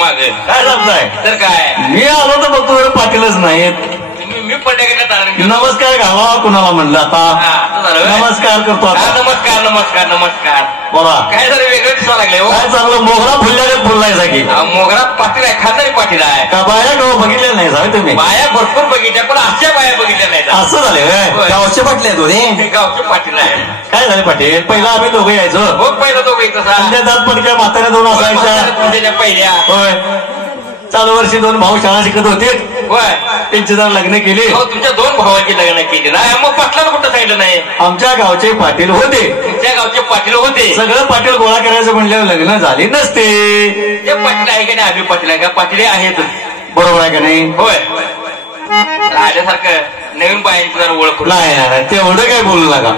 माग काय सांगताय तर काय मी आलो तर बघतो पाटीलच नाहीत मी पडले का तारण नमस्कार घावा कुणाला म्हणलं आता नमस्कार करतो आता नमस्कार नमस्कार नमस्कार बोला काय जरा वेगळं दिसायला लागले हो काय चांगलं मोगरा फुलल्यागत फुललायचा की मोगरा पाटील आहे खासदारी पाटील आहे का बाया गाव बघितल्या नाही साहेब तुम्ही बाया भरपूर बघितल्या पण अशा बाया बघितल्या नाहीत असं झालं गावचे पाटील आहे दोन्ही गावचे पाटील आहे काय झाले पाटील पहिला आम्ही दोघं यायचो हो पहिला दोघं तसा दात पडक्या म्हाताऱ्या दोन असायच्या पहिल्या होय चालू वर्षी दोन भाऊ शाळा शिकत होते होय त्यांचे जर लग्न केले हो तुमच्या दोन भावाची लग्न केली ना मग पाटलाला कुठं सांगितलं नाही आमच्या गावचे पाटील होते तुमच्या गावचे पाटील होते सगळं पाटील गोळा करायचं म्हणल्यावर लग्न झाले नसते ते पाटील आहे का नाही आम्ही पाटील आहे का पाटील आहेत बरोबर आहे का नाही होय आल्यासारखं नवीन बायांची जरा ओळख नाही तेवढं काय बोलू नका